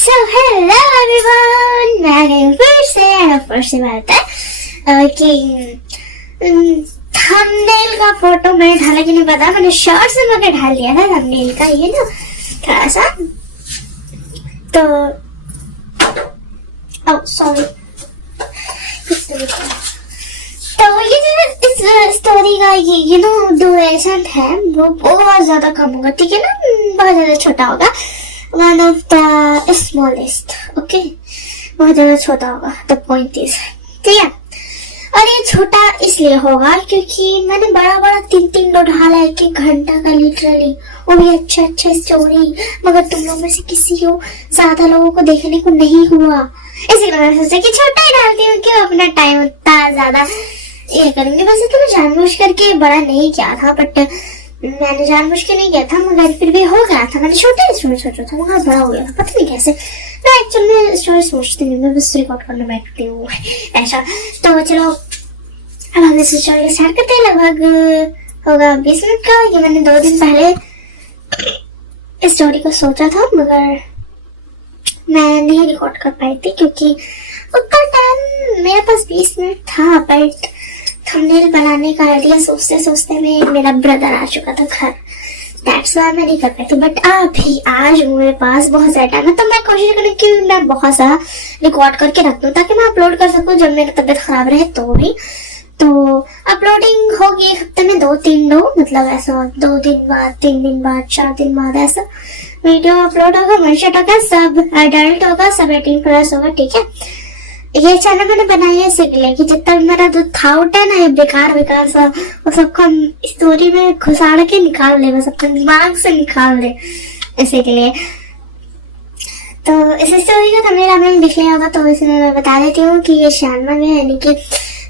So hello everyone, मैं आ गई हूँ फिर से बात है कि थंबनेल का फोटो मैंने डाला कि नहीं पता, मैंने शॉर्ट्स में मगर डाल दिया था थंबनेल का, ये ना थोड़ा सा तो सॉरी। तो ये जो इस स्टोरी का ये नो ड्यूरेशन है वो बहुत ज्यादा कम होगा, ठीक है ना, बहुत ज्यादा छोटा होगा। One of the smallest, okay, बहुत ज्यादा छोटा होगा। द पॉइंट इज, ठीक है। और ये छोटा इसलिए होगा क्योंकि मैंने बड़ा बड़ा 3 डाला है, 1 घंटा का लिटरली, वो भी अच्छा स्टोरी, मगर तुम लोग में से किसी को ज्यादा लोगों को देखने को नहीं हुआ, इसलिए मैंने सोचा कि छोटा ही डालती हूँ, क्यों अपना टाइम उतना ज्यादा ये करूंगी। वैसे तो मैं जानबूझ करके बड़ा नहीं किया था, बट मैंने जानबूझ के नहीं किया था, मगर फिर भी हो गया था। मैंने छोटे स्टोरी सोचा था, वहाँ बड़ा हो गया था, पता नहीं कैसे। मैं एक्चुअल में स्टोरी सोचती नहीं, मैं बस रिकॉर्ड करने बैठती हूँ ऐसा। तो चलो अब हम इस स्टोरी स्टार्ट करते हैं। लगभग होगा 20 मिनट का। ये मैंने 2 दिन पहले इस स्टोरी को सोचा था, मगर मैं नहीं रिकॉर्ड कर पाई थी क्योंकि उतना टाइम मेरे पास 20 मिनट था, बट थंबनेल बनाने का आइडिया सोचते सोचते में मेरा ब्रदर आ चुका था घर, दैट्स व्हाई मैं नहीं कर पाई थी। बट अभी आज मेरे पास बहुत सारा टाइम है, तो मैं कोशिश करूँ कि मैं बहुत सारा रिकॉर्ड करके रख दूँ ताकि मैं अपलोड कर सकूँ जब मेरी तबीयत खराब रहे तो भी। तो अपलोडिंग होगी 1 हफ्ते में 2-3 मतलब ऐसा 2 दिन बाद, 3 दिन बाद, 4 दिन बाद ऐसा वीडियो अपलोड होगा। वनशॉट होगा, सब एडल्ट होगा, सब 18+ होगा, ठीक है। ये चैनल मैंने बनाई है इसलिए कि जितना मेरा जो थाउट है ना, ये बेकार सा, वो सबको स्टोरी में घुसाड़ के निकाल दे, बस अपने दिमाग से निकाल दे, इसीलिए। तो इस स्टोरी का थंबनेल आपने देख लिया होगा, तो इसमें मैं बता देती हूँ कि ये शानमा में, यानी कि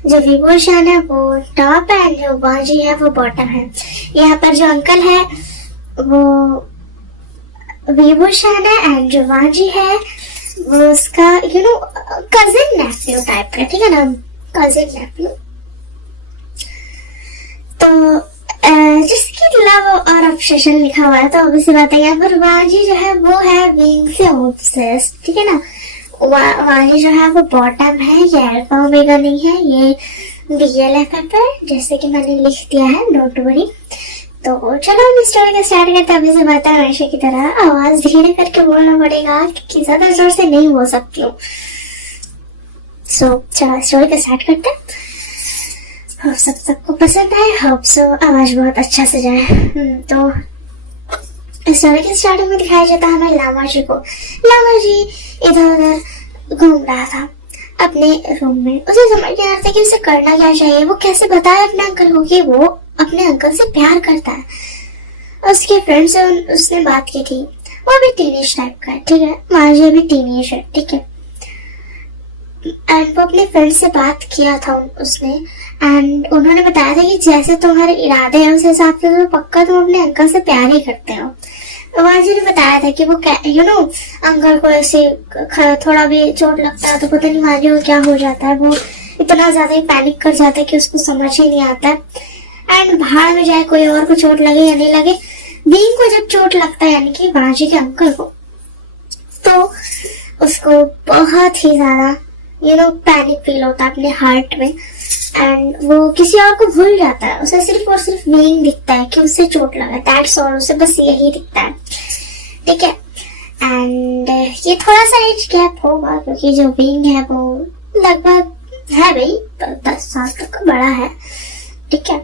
जो विभो शान है वो टॉप है, जो बाजी है वो बॉटम है। यहाँ पर जो अंकल है वो विभो शान है, एंड जो बाजी है वो उसका कजिन नेफ्यू टाइप का, ठीक है ना, कजिन नेफ्यू। तो जिसकी लव और ऑब्सेशन लिखा हुआ है, तो ऑब्वियसली बात है यहाँ पर वाजी जो है वो है विंग से ऑब्सेस्ड, ठीक है ना। वाजी जो है वो बॉटम है, ये अल्फा ओमेगा नहीं है, ये BLFF है, जैसे कि मैंने लिख दिया है, डोंट वरी। तो चलो हम स्टोरी का स्टार्ट करते हैं। अभी से बात है हमेशा की तरह आवाज धीरे करके बोलना पड़ेगा क्योंकि ज्यादा जोर से नहीं बोल सकती हूँ। सो चलो स्टोरी का स्टार्ट करते हैं। होप सबको पसंद आए, होप सो आवाज बहुत अच्छा से जाए। तो स्टोरी के स्टार्टिंग में दिखाया जाता है हमें लामा जी को। लामा जी इधर उधर घूम रहा था अपने रूम में, उसे समझ नहीं आ रहा था कि उसे करना क्या चाहिए। वो कैसे बताए अपने अंकल को कि वो अपने अंकल से प्यार करता है। उसके फ्रेंड से उसने बात की थी, वो भी टीनेज टाइप का है, ठीक है, माजी भी टीनेज है, ठीक है। एंड वो अपने फ्रेंड से बात किया था उसने, एंड उन्होंने बताया था कि जैसे तुम्हारे इरादे हैं उस हिसाब से तो पक्का तुम अपने अंकल से प्यार ही करते हो। माजी ने बताया था कि वो अंकल को ऐसे थोड़ा भी चोट लगता है तो पता नहीं माजी को क्या हो जाता है, वो इतना ज्यादा ही पैनिक कर जाता है कि उसको समझ ही नहीं आता है। एंड बाहर में जाए कोई और को चोट लगे या नहीं लगे, बींग को जब चोट लगता है यानी कि बाजी के अंकल को, तो उसको बहुत ही ज्यादा पैनिक फील होता है अपने हार्ट में, एंड वो किसी और को भूल जाता है। उसे सिर्फ और सिर्फ बींग दिखता है कि उससे चोट लगा, दैट्स ऑल, उसे बस यही दिखता है, ठीक है। एंड ये थोड़ा सा एज गैप होगा क्योंकि जो बींग है वो लगभग है भाई 10 साल तक का बड़ा है, ठीक है,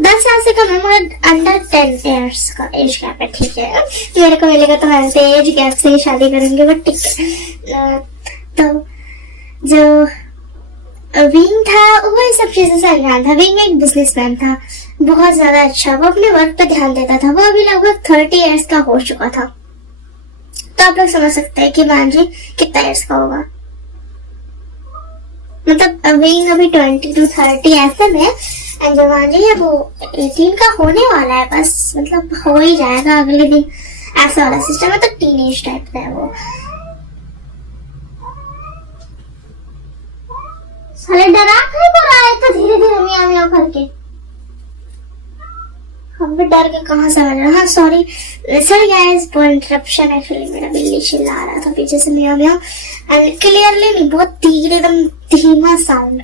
10 साल से कम है, मगर अंडर 10 ईयर्स का एज गैप है, ठीक है। मेरे को मिलेगा तो मैं एज गैप से ही शादी करूंगी, बट ठीक है। तो जो विंग था वो ये सब चीजों से अनजान था। विंग एक बिजनेसमैन था, बहुत ज्यादा अच्छा, वो अपने वर्क पे ध्यान देता था। वो अभी लगभग 30 ईयर्स का हो चुका था, तो आप लोग समझ सकते हैं कि मांझी कितना ईयर्स का होगा। मतलब विंग अभी 20 to 30 ऐसे में, एंड जो मांझी है वो 18 का होने वाला है, बस मतलब हो ही जाएगा अगले दिन, ऐसा वाला सिस्टम है। तो टीनेज टाइप का है वो। साले डरा कहीं पर आए तो धीरे धीरे मियाँ मियाँ करके, हम भी डर के कहाँ से आ रहा। हाँ sorry sorry guys for interruption, actually मेरा बिल्ली चिल्ला रहा था पीछे से म्याऊ म्याऊ, एंड क्लियरली नहीं, बहुत धीरे एकदम धीमा साउंड,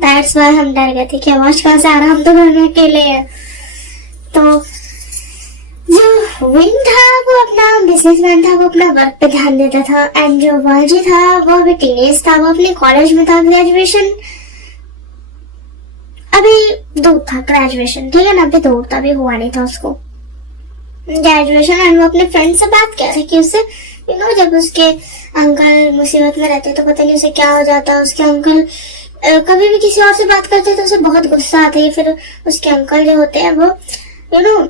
दैट्स व्हाई हम डर गए थे कि आवाज कहाँ से आ रहा, हम तो घर में अकेले हैं। तो जो विंग था वो अपना बिजनेसमैन था, वो अपना वर्क पे ध्यान देता था, एंड जो वाजी था वो अभी टीनेज था, वो अपने कॉलेज में था, ग्रेजुएशन अभी दूर था, ग्रेजुएशन ठीक है ना, अभी दूर था, अभी हुआ नहीं था उसको ग्रेजुएशन। एंड वो अपने फ्रेंड से बात कर रही कि उससे यू नो जब उसके अंकल मुसीबत में रहते तो पता नहीं उसे क्या हो जाता, उसके अंकल कभी भी किसी और से बात करते तो उसे बहुत गुस्सा आता है। फिर उसके अंकल जो होते हैं वो यू नो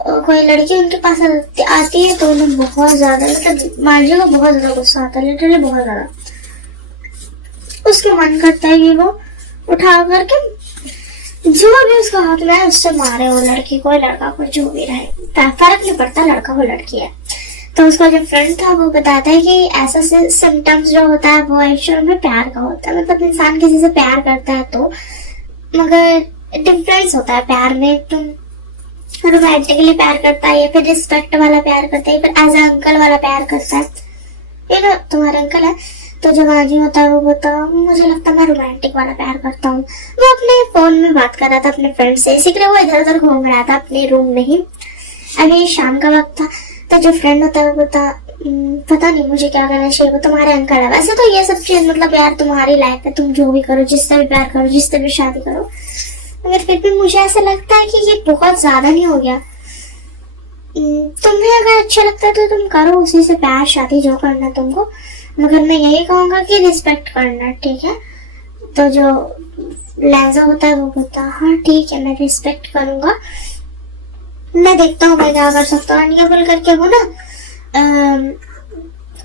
कोई लड़की उनके पास आती है तो उन्हें बहुत ज्यादा मतलब मार्जी को बहुत ज्यादा गुस्सा आता है, लिटरली बहुत ज्यादा। उसका मन करता है कि वो उठा करके जो भी उसका हाथ में है उससे मारे, वो लड़की को लड़का को जो भी रहे, फर्क नहीं पड़ता लड़का हो लड़की है। तो उसका जो फ्रेंड था वो बताता है कि ऐसा सिम्टम्स जो होता है वो एक्चुअल में प्यार का होता है, मतलब इंसान किसी से प्यार करता है तो, मगर डिफरेंस होता है प्यार में, तुम रोमांटिकली प्यार करता है या फिर रिस्पेक्ट वाला प्यार करता है या फिर एज अंकल वाला प्यार करता है, ये ना तुम्हारा अंकल है। तो जो बाजी होता है वो बोलता मुझे लगता है मैं रोमांटिक वाला प्यार करता हूँ। वो अपने फोन में बात कर रहा था अपने फ्रेंड से, इसी के लिए वो इधर उधर घूम रहा था अपने रूम में ही। अभी शाम का वक्त था तो जो फ्रेंड होता है वो बोलता पता नहीं मुझे क्या करना चाहिए, वो तुम्हारे अंकल है। वैसे तो ये सब चीज मतलब यार तुम्हारी लाइफ है, तुम जो भी करो, जिससे भी प्यार करो, जिससे भी शादी करो, मगर फिर भी मुझे ऐसा लगता है कि ये बहुत ज्यादा नहीं हो गया। तुम्हें अगर अच्छा लगता है तो तुम करो उसी से प्यार शादी जो करना तुमको, मगर मैं यही कहूंगा कि रिस्पेक्ट करना, ठीक है। तो जो लहजा होता है वो बोलता हाँ ठीक है मैं रिस्पेक्ट करूंगा, मैं देखता हूँ मैं क्या कर सकता हूँ। ये बोल करके वो ना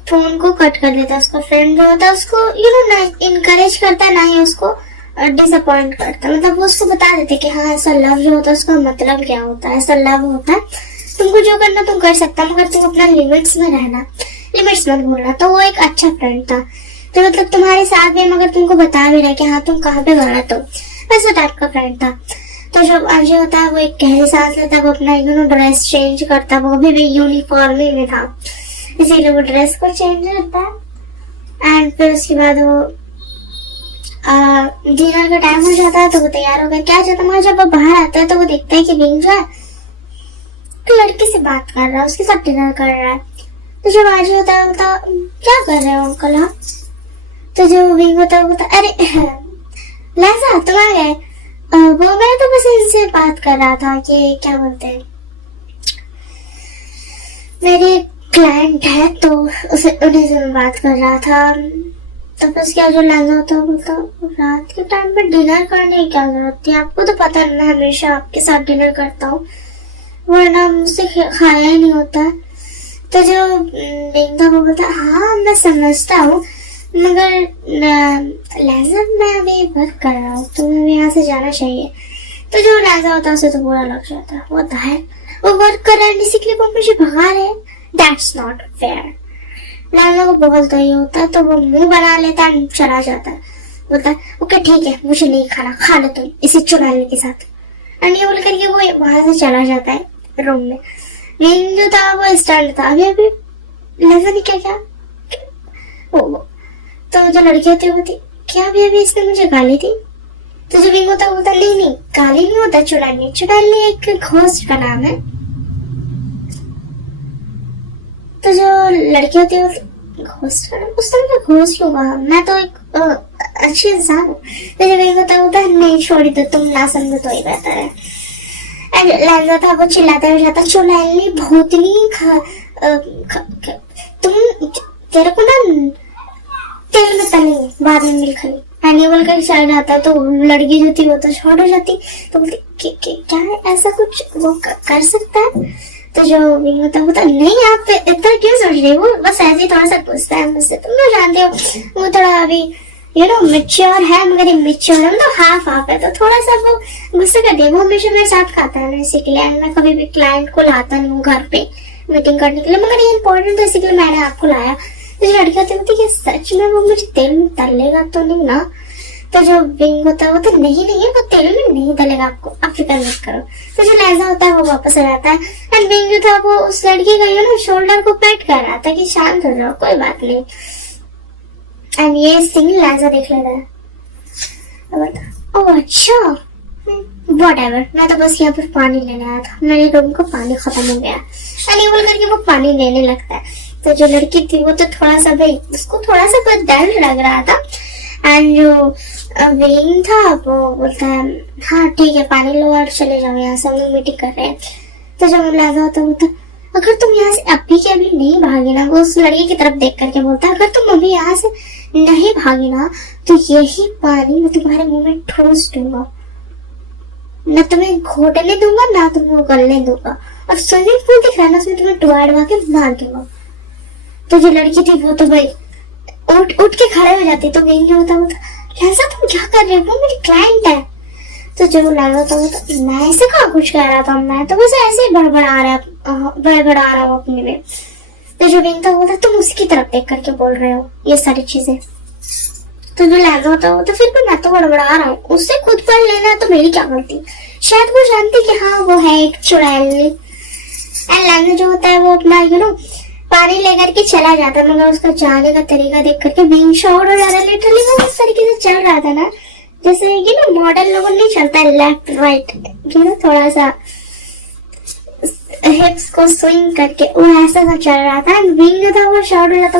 फोन को कट कर देता है। उसका फ्रेंड जो होता है उसको यू नो ना इनकरेज करता है ना ही उसको डिसअपॉइंट करता है, मतलब वो उसको बता देते कि हाँ ऐसा लव जो होता है उसका मतलब क्या होता है, ऐसा लव होता है, तुमको जो करना तुम कर सकता, मगर तुम अपना लिमिट्स में रहना, लिमिट्स मत भूलना। तो वो एक अच्छा फ्रेंड था, तो मतलब तुम्हारे साथ में मगर तुमको बता भी रहा कि हाँ तुम कहाँ पे गलत हो, वैसा टाइप का फ्रेंड था। तो जो अजय होता है वो एक गहरी सांस लेता है, वो अपना यू नो ड्रेस चेंज करता है, वो भी यूनिफॉर्म ही में था इसीलिए वो ड्रेस को चेंज करता है। एंड फिर उसके बाद वो डिनर का टाइम हो जाता है तो वो तैयार हो गया, क्या चाहता है जब वो बाहर आता है तो वो देखता है कि विंग जो है लड़की से बात कर रहा है, उसके साथ डिनर कर रहा है। तो जब आज होता है बोलता क्या कर रहे हो अंकल आप, तो जो विंग होता है बोलता अरे लहजा तुम आ गए, वो मैं तो बस इनसे बात कर रहा था कि क्या बोलते हैं मेरे क्लाइंट है तो उसे उन्हीं से मैं बात कर रहा था। तो बस क्या जो लहजा होता है बोलता रात के टाइम पे डिनर करने की क्या जरूरत थी, आपको तो पता है मैं हमेशा आपके साथ डिनर करता हूँ वरना मुझसे खाया ही नहीं होता। तो जो विंग था वो बोलता हाँ मैं समझता हूँ मगर लहजा मैं अभी वर्क कर रहा हूँ तो मैं यहाँ से जाना चाहिए। तो जो लहजा होता है उसे तो बुरा लग जाता है, वो होता है वो वर्क कर रहा है इसी वो मुझे भगा रहे हैं, दैट्स नॉट फेयर। लहजा को बहुत दही होता है तो वो मुंह बना लेता है चला जाता है, बोलता है ओके ठीक है मुझे नहीं खाना, खा लो तुम इसे चुड़ैल के साथ। एंड ये बोल करके वो वहां से चला जाता है रूम में। विंग जो था वो स्टैंड था, अभी अभी लहजा ने क्या किया तो जो लड़की होती है बोलती क्या अभी इसने मुझे गाली दी। तो जो विंग होता है बोलता नहीं गाली नहीं होता, चुड़ैल एक घोस्ट का नाम है। तो जो लड़की होती है घोस्ट का नाम, उसने मुझे घोस्ट क्यों कहा, मैं तो एक अच्छी इंसान हूँ। तो जो विंग होता है नहीं छोड़ी दो तुम ना समझो तो ही बेहतर है। लहजा था वो चिल्लाता है जाता चुड़ैल भूतनी तुम तेरे को ना तेल में तलेंगे बाद में मिल खाली। एनी बोल कर चल जाता है तो लड़की जो थी वो तो शॉर्ट हो जाती, तो बोलती क्या है ऐसा कुछ वो कर सकता है। तो जो विंग होता है नहीं आप इतना क्यों सोच रहे हो, बस ऐसे ही थोड़ा सा पूछता है मुझसे, तुम तो जानते हो वो थोड़ा अभी यू नो मेच्योर है मगर इमेच्योर है, मतलब हाफ है, तो थोड़ा सा वो गुस्से कर दिया। वो हमेशा मेरे साथ खाता है ना इसीलिए, मैं कभी भी क्लाइंट को लाता नहीं हूँ घर पे मीटिंग करने के लिए, मगर ये इम्पोर्टेंट है इसीलिए मैंने आपको लाया। तो लड़की होती है सच में वो मुझे तेल में तलेगा तो नहीं ना। तो जो विंग होता है वो तो नहीं नहीं वो तेल में नहीं डलेगा, आपको आप फिक्र मत करो। तो जो लहजा होता है वो वापस आ जाता है एंड विंग जो था वो उस लड़की का ना शोल्डर को पेट कर रहा था कि शांत हो जाओ, कोई बात नहीं। एंड ये सीन लहजा देख लेता है। ओह अच्छा, व्हाटएवर, मैं तो बस यहाँ पर पानी लेने आया था, मेरे रूम को पानी खत्म हो गया। एंड बोल करके वो पानी लेने लगता है। तो जो लड़की थी वो तो थोड़ा सा भाई उसको थोड़ा सा बहुत डर लग रहा था एंड जो विंग था वो बोलता है हाँ ठीक है पानी लो और चले जाओ यहाँ से, हम लोग मीटिंग कर रहे हैं। तो जब लहजा होता बोलता अगर तुम यहाँ से अभी के अभी नहीं भागी ना, वो उस लड़की की तरफ देख करके बोलता है अगर तुम अभी यहाँ से नहीं भागी ना तो यही पानी मैं तुम्हारे मुंह में ठूस दूंगा, न तुम्हें घोटने दूंगा ना तुम्हें गलने दूंगा, और स्विमिंग पूल दिख रहा है ना उसमें तुम्हें डुबा डुबा के मार दूंगा। तो जो लड़की थी वो तो भाई उठ के खड़े हो जाती। तो विंग जो होता लहजा तुम क्या कर रहे हो, वो मेरी क्लाइंट है। तो जो लगा होता वो मैं ऐसे कहाँ कुछ कह रहा था, मैं तो बस ऐसे ही बड़बड़ा रहा हूँ अपने में। तो जो विंग था बोलता तुम उसकी तरफ देख करके बोल रहे हो ये सारी चीजें। तो जो लहजा होता वो तो फिर भी मैं तो बड़बड़ा रहा हूँ, उससे खुद पढ़ लेना तो मेरी क्या गलती। शायद वो जानती कि हाँ वो है एक चुड़ैल। एंड लहजा जो होता है वो अपना पानी लेकर के चला जाता है, मगर उसका जाने का तरीका देख करके विंग शॉट हो जाता है। लिटरली वो इस तरीके से चल रहा था ना जैसे मॉडल लोगों नहीं चलता है लेफ्ट राइट थोड़ा सा हिप्स को स्विंग करके, वो ऐसा सा चल रहा था। विंग जो था वो शॉट हो जाता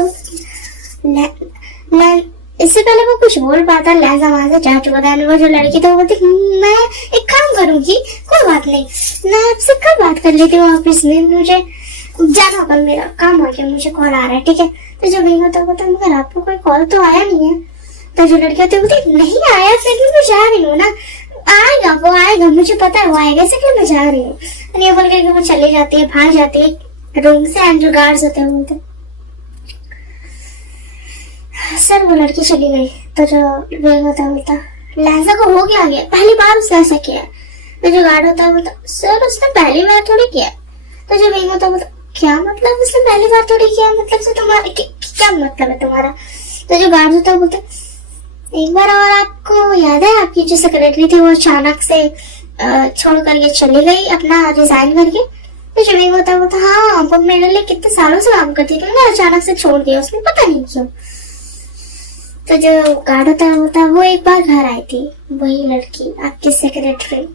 इससे पहले वो कुछ बोल पाता, लहजा वहां से जा चुका था। वो जो लड़की था वो बोलती मैं एक काम करूंगी, कोई बात नहीं, मैं आपसे कल बात कर लेती हूँ ऑफिस में, मुझे जाना होगा, मेरा काम हो गया, मुझे कॉल आ रहा है ठीक है। तो जो विंग होता है मगर आपको कोई कॉल तो आया नहीं है। तो जो लड़की होती है नहीं आया फिर भी मैं जा रही हूँ ना, आएगा वो आएगा, मुझे पता है वो आएगा इसलिए मैं जा रही हूँ। ये बोल के वो चली जाती है, भाग जाती है रूम से। एंड जो गार्ड्स होते हैं बोलते सर वो लड़की चली गई। तो जो विंग होता है बोलता लहजा को हो गया पहली बार उसने ऐसा किया। तो जो गार्ड होता है बोलता सर उसने पहली बार थोड़ी किया। तो जो विंग होता है बोलता क्या मतलब उसने पहली बार थोड़ी किया, मतलब से तुम्हारा क्या मतलब है तुम्हारा। तो जो गार्ड होता है बोलता एक बार और आपको याद है आपकी जो सेक्रेटरी थी वो अचानक से छोड़ करके चली गई अपना रिजाइन करके। तो जो विंग होता है बोलता हाँ वो मेरे लिए कितने सालों से काम करती थी ना, अचानक से छोड़ दिया उसने, पता नहीं क्यों। तो जो गार्ड होता है वो एक बार घर आई थी वही लड़की आपकी सेक्रेटरी,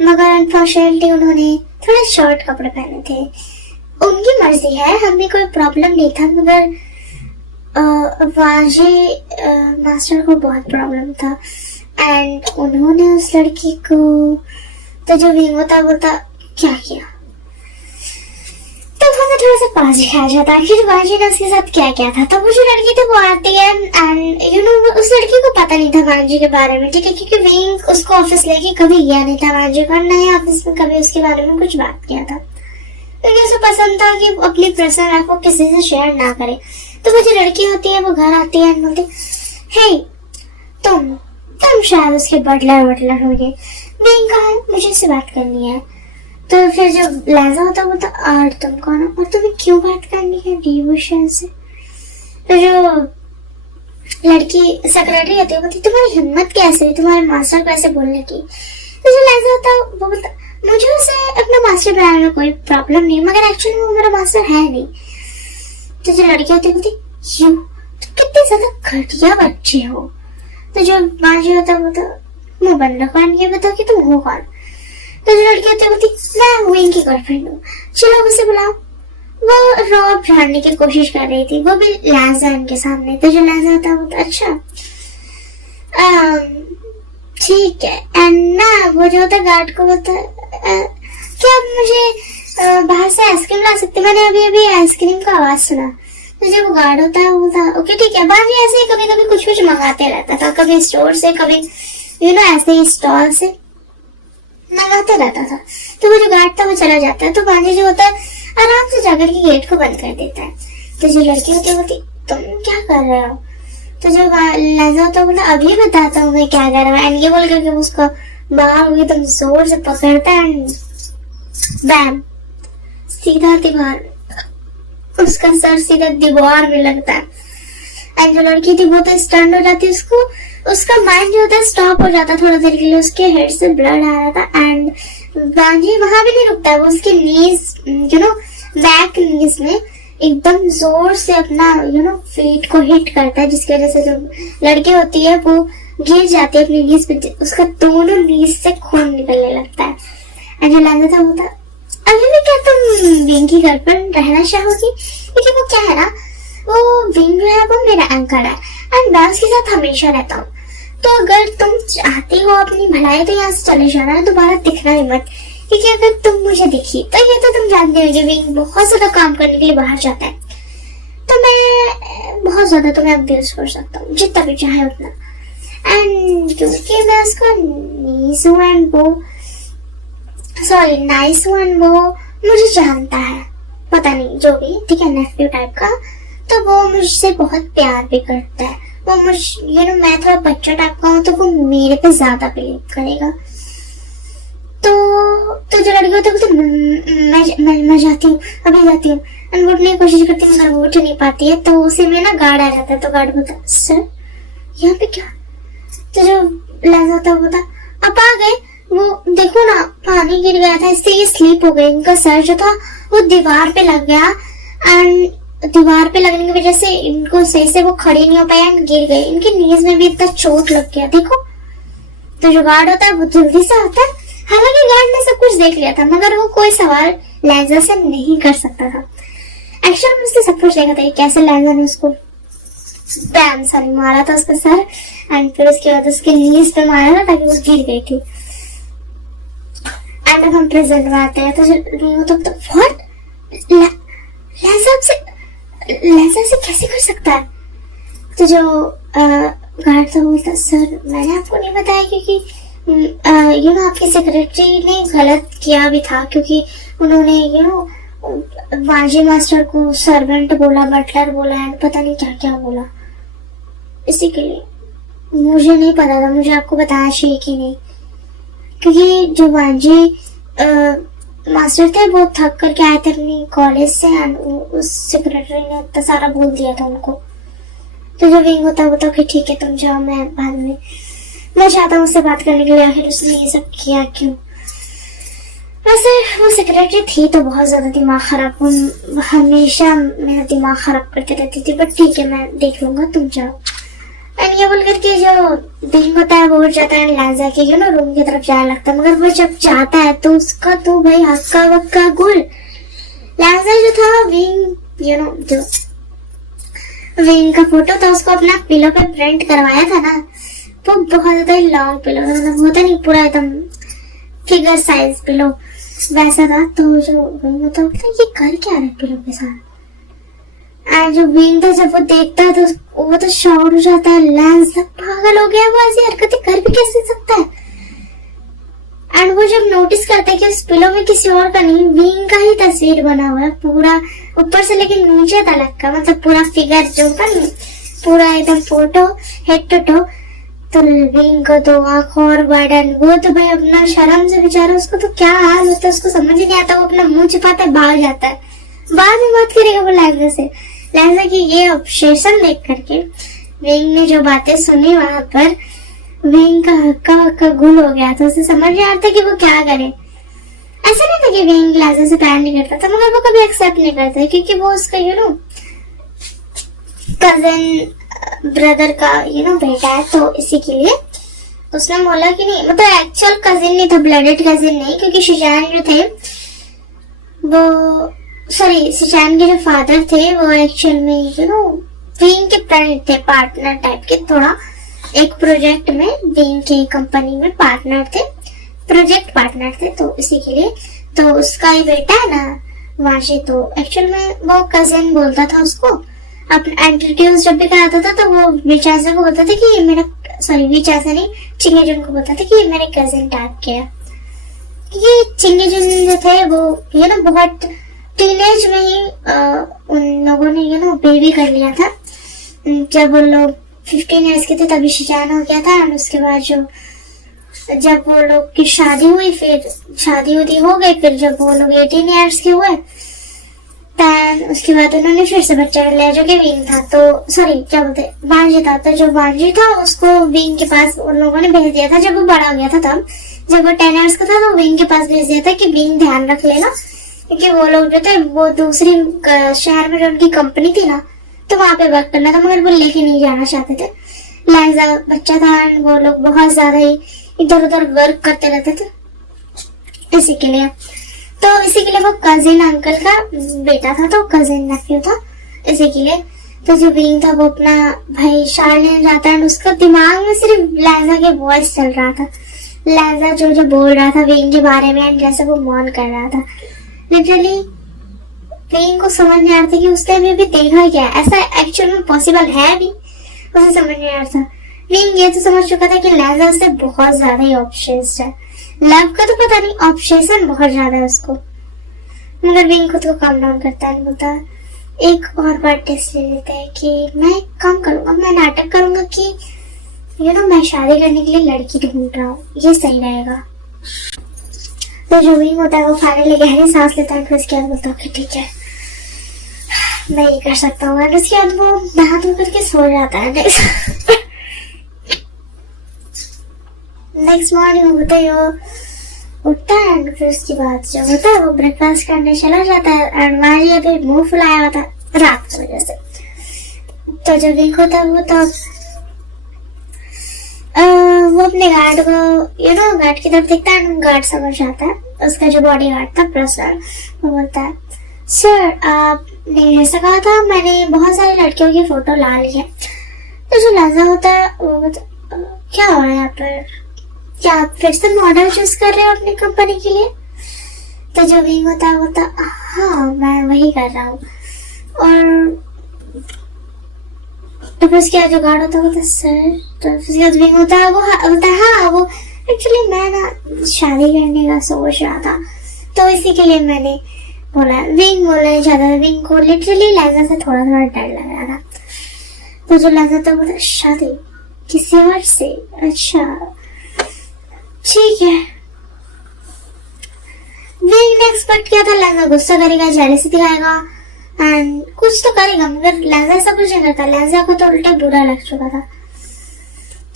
मगर अनफॉर्चुनेटली उन्होंने थोड़े शॉर्ट कपड़े पहने थे। उनकी मर्जी है, हमें कोई प्रॉब्लम नहीं था, मगर वाजे मास्टर को बहुत प्रॉब्लम था एंड उन्होंने उस लड़की को। तो जो विंग होता बोलता क्या किया। तो हमें थोड़ा सा पास दिखाया जाता है कि वाजी ने उसके साथ क्या किया था। तो वो जो लड़की थी वो आती है एंड उस लड़की को पता नहीं था वाजी के बारे में ठीक है, क्योंकि विंग उसको ऑफिस लेके कभी गया नहीं था वाजी को, नए ऑफिस में कभी उसके बारे में कुछ बात किया था, क्योंकि उसे पसंद था कि अपनी पर्सनल लाइफ को किसी से शेयर ना करे। तो वो जो लड़की होती है वो घर आती है बोलती हे तुम शायद उसके बटलर हो गए, विंग कहा मुझे इससे बात करनी है। तो फिर जब लहजा होता वो तो और तुम कौन हो और तुम्हें क्यों बात करनी है डिवोशन से। तो जो लड़की सेक्रेटरी होती है बोलती तुम्हारी हिम्मत कैसे हुई तुम्हारे मास्टर को ऐसे बोलने की। तो जो लहजा होता वो बोलता मुझे उसे अपना मास्टर बनाने में कोई प्रॉब्लम नहीं, मगर एक्चुअली वो मेरा मास्टर है नहीं। तो जो लड़की होती बोलती क्यों तुम कितने ज्यादा घटिया बच्चे हो। तो जो माजी होता वो तो मुंह बंद रखो ये बताओ कि तुम हो कौन। तो जो लड़की होती बोलती मैं विंग की गर्लफ्रेंड हूँ, चलो उसे बुलाओ। वो रॉब झाड़ने की कोशिश कर रही थी, वो भी लहजा के सामने। तो जो लहजा होता वो तो अच्छा ठीक है। एंड ना वो जो होता गार्ड को बोलता क्या आप मुझे बाहर से आइसक्रीम ला सकते, मैंने अभी आइसक्रीम का आवाज सुना। तो जब वो गार्ड होता है वो बोलता ओके ठीक है। बाहर ऐसे ही कभी कभी कुछ मंगाते रहता था, कभी स्टोर से कभी ऐसे ही स्टॉल से मंगाते रहता था। तो वो जो गार्ड था वो चला जाता है, तो बाजी जो होता है आराम से जाकर के गेट को बंद कर देता है। तो जो लड़की होती है बोलती तुम क्या कर रहे हो। तो जो लहजा होता है बोलता अभी बताता हूँ मैं क्या कर रहा हूँ। एंड ये बोल करके उसको बाहर एकदम जोर से पकड़ता है एंड बैम सीधा दीवार, उसका सर सीधा दीवार में लगता है। एंड जो लड़की थी वो तो स्टंट हो जाती, उसको उसका माइंड जो होता है स्टॉप हो जाता थोड़ा देर के लिए, उसके हेड से ब्लड आ रहा था। एंड वांजी वहां भी नहीं रुकता है, वो उसके नीज बैक नीज में एकदम जोर से अपना फीट को हिट करता है, जिसकी वजह से जो लड़की होती है वो गिर जाती है अपनी नीज पे, उसका दोनों नीज से खून निकलने लगता है। एंड जो लैंजा था वो था, अभी भी क्या तुम विंग की गर्लफ्रेंड रहना चाहोगी? क्योंकि वो क्या है ना, वो विंग जो है वो मेरा एंकर है एंड मैं उसके साथ हमेशा रहता हूँ। तो अगर तुम चाहती हो अपनी भलाई तो यहाँ से चले जाना है, दोबारा दिखना ही मत, क्योंकि अगर तुम मुझे दिखी तो ये तो तुम जानते हो कि विंग बहुत ज्यादा काम करने के लिए बाहर जाता है, तो मैं बहुत ज्यादा तुम्हें अब्यूज कर सकता हूँ जितना भी चाहे उतना। एंड क्योंकि मैं उसका नीस हूँ एंड वो नाइस वन, वो मुझे जानता है, पता नहीं जो भी, ठीक है, नेफ्यू टाइप का, तो वो मुझसे बहुत प्यार भी करता है। वो मुझ मैं थोड़ा बच्चा टाइप का हूँ तो वो मेरे पे ज्यादा बिलीव करेगा। तो जो लड़की होती है वो तो मैं जाती हूँ, अभी जाती हूँ, एंड वो उठने की कोशिश करती है मगर वो उठ नहीं पाती है। तो उसी में ना गार्ड आ जाता है, तो गार्ड बोलता है सर यहाँ पे क्या? तो जो लैंजा होता है वो बोलता अब आ गए, वो देखो ना पानी गिर गया था इससे ये स्लीप हो गई, इनका सर जो था वो दीवार पे लग गया एंड दीवार पे लगने की वजह से इनको सही से वो खड़े नहीं हो पाए एंड गिर गए, इनकी नीज में भी इतना चोट लग गया देखो। तो जो गार्ड होता है वो जल्दी से आता है, हालांकि गार्ड ने सब कुछ देख लिया था मगर वो कोई सवाल लैंजा से नहीं कर सकता था। एक्चुअली में उसने सब कुछ देखा था कैसे लैंजा ने उसको बैम सारी मारा था उसका सर, एंड फिर उसके बाद उसके नीज पे मारा था ताकि वो गिर गई थी। एंड अब हम प्रेजेंट में आते हैं, तो व्हाट, लैंजा से कैसे कर सकता है? तो जो गार्ड था बोलता सर मैंने आपको नहीं बताया क्योंकि आपके सेक्रेटरी ने गलत किया भी था, क्योंकि उन्होंने वाजी मास्टर को सर्वेंट बोला, बटलर बोला एंड पता नहीं क्या क्या बोला, इसी के लिए मुझे नहीं पता था, मुझे आपको बताना चाहिए कि नहीं, क्योंकि जो वाजी मास्टर थे वो थक करके आए थे अपनी कॉलेज से एंड उस सेक्रेटरी ने इतना सारा बोल दिया था उनको। तो जो विंग होता है कि ठीक है तुम जाओ, मैं बाद में मैं चाहता हूँ उससे बात करने के लिए, आखिर उसने ये सब किया क्यों? वैसे वो सेक्रेटरी थी तो बहुत ज्यादा दिमाग खराब, हमेशा मेरा दिमाग खराब करते रहती थी, बट ठीक है मैं देख लूंगा, तुम जाओ। एंड ये बोल करके जो विंग होता है वो उठ जाता है लैंजा के रूम की तरफ जाने लगता है, मगर वो जब जाता है तो उसका तो भाई हक्का वक्का गुल। लैंजा जो था विंग जो विंग का फोटो था उसको अपना पिलो पे प्रिंट करवाया था ना, वो बहुत ज्यादा लॉन्ग पिलो होता नहीं, पूरा एकदम फिगर साइज पिलो वैसा था। तो जो विंग होता है ये कर क्या रहा है पिलो के साथ, एंड जो विंग था जब वो देखता है तो वो तो शॉक हो जाता है, लैंजा पागल हो गया, वो ऐसी हरकतें कर भी कैसे सकता है? एंड वो जब नोटिस करता है कि उस पिलो में किसी और का नहीं विंग का ही तस्वीर बना हुआ है, पूरा ऊपर से लेकिन नीचे तलक का, मतलब पूरा फिगर जो पूरा एकदम फोटो हेड टू टो। तो विंग को तो आँख और बदन, वो तो भाई अपना शर्म से बेचारा, उसको तो क्या हाल होता है उसको समझ ही नहीं आता, वो अपना मुंह छिपाता है, भाग जाता है, बाद में बात करेगा वो लैंजा से। लैंजा की ये ऑब्सेशन देख करके विंग ने जो बातें सुनी वहां पर विंग का हक्का वक्का गुल हो गया था, उसे समझ नहीं आता कि वो क्या करे। ऐसा नहीं था कि विंग लैंजा से प्यार नहीं करता था, मगर वो कभी एक्सेप्ट नहीं करता क्योंकि वो उसका कजन ब्रदर का बेटा है, तो इसी के लिए उसने बोला कि नहीं, मतलब एक्चुअल कजिन नहीं था, ब्लडेड कजिन नहीं, क्योंकि शिजान जो थे वो शिजान के जो फादर थे वो एक्चुअल में विंग के फ्रेंड थे, पार्टनर टाइप के, थोड़ा एक प्रोजेक्ट में विंग की कंपनी में पार्टनर थे, प्रोजेक्ट पार्टनर थे, तो इसी के लिए तो उसका ही बेटा है ना वाशी, तो एक्चुअल में वो कजिन बोलता था उसको, अपना इंट्रोड्यूस जब भी कराता था तो वो विचासा को बोलता था कि ये मेरा, विचासा नहीं चिंगेजुन को बोलता था कि ये मेरे कजिन टाइप के है। ये चिंगेजुन जो थे वो बहुत टीनेज में ही उन लोगों ने बेबी कर लिया था, जब वो लोग 15 इयर्स के थे तभी शिजान हो गया था, और उसके बाद जब वो लोग की शादी हुई, फिर शादी हो गई, फिर जब वो लोग 18 इयर्स के हुए दैन उसके बाद उन्होंने फिर से बच्चा कर लिया जो कि विंग था। तो सॉरी क्या बोलते वांजी था। तो जो वांजी था उसको विंग के पास उन लोगों ने भेज दिया था जब वो बड़ा हो गया था। तब जब वो 10 इयर्स का था तो विंग के पास भेज दिया था कि विंग ध्यान रख लेना, क्योंकि वो लोग जो थे वो दूसरी शहर में जो उनकी कंपनी थी ना तो वहां पे वर्क करना था, मगर वो लेके नहीं जाना चाहते थे। लाइजा बच्चा था, वो लोग बहुत ज्यादा ही इधर उधर वर्क करते रहते थे इसी के लिए। तो इसी के लिए वो कजिन अंकल का बेटा था, तो कजिन नेफ्यू था इसी के लिए। तो जो विंग था वो अपना भाई शार्लेन जाता है, उसका दिमाग में सिर्फ लाइजा के वॉइस चल रहा था। लाइजा जो जो बोल रहा था विंग के बारे में एंड जैसे वो मॉन कर रहा था, लिटरली विंग को समझ नहीं आ रहा था कि उसने अभी देखा क्या है, ऐसा एक्चुअल में पॉसिबल है भी, उसे समझ नहीं आ रहा था। विंग ये तो समझ चुका था कि लाइजा उससे बहुत ज्यादा ही ऑब्सेस्ड है। लव का तो पता नहीं, ऑब्सेशन बहुत ज्यादा है उसको। मगर विंग खुद को काम डाउन करता है, बोलता एक और बार टेस्ट ले लेते हैं कि मैं काम करूंगा, मैं नाटक करूंगा कि मैं शादी करने के लिए लड़की ढूंढ रहा हूँ, ये सही रहेगा। तो जो विंग होता है वो फाइनली गहरी सांस लेता है, फिर उसके बाद बोलता है ठीक है मैं ये कर सकता हूँ। और उसके बाद वो नहा धो करके सो जाता है। नेक्स्ट मॉर्निंग होते ही वो उठता है एंड फिर उसके बाद जो होता है वो ब्रेकफास्ट करने चला जाता है एंड मारी अभी मुंह फुलाया हुआ था रात की वजह से। तो जब विंग होता है वो तो वो अपने गार्ड को गार्ड की तरफ देखता है एंड गार्ड समझ जाता है, उसका जो बॉडी गार्ड था प्रेसर, वो बोलता है सर आपने जैसा कहा था मैंने बहुत सारी लड़कियों की फोटो ला ली है। तो जो लाजा होता है वो क्या हो रहा है यहाँ पर, क्या आप फिर से मॉडल चूज कर रहे हो अपनी कंपनी के लिए? तो जो विंग होता है वो हाँ मैं वही कर रहा हूँ। और तो फिर उसके बाद जो गार्ड होता है सर, तो उसके बाद विंग होता है वो बोलता है हाँ वो एक्चुअली मैं ना शादी करने का सोच रहा था तो इसी के लिए मैंने बोला। विंग बोलना नहीं चाहता था, विंग को लिटरली लाइजा से थोड़ा थोड़ा डर लग रहा था। तो जो लाइजा था बोलता शादी किसी और से, अच्छा ठीक है। विंग ने एक्सपेक्ट किया था लाइजा गुस्सा करेगा, जेलसी दिखाएगा एंड कुछ तो करेगा, मगर लाइजा ऐसा कुछ नहीं करता। लाइजा को तो उल्टा बुरा लग चुका था।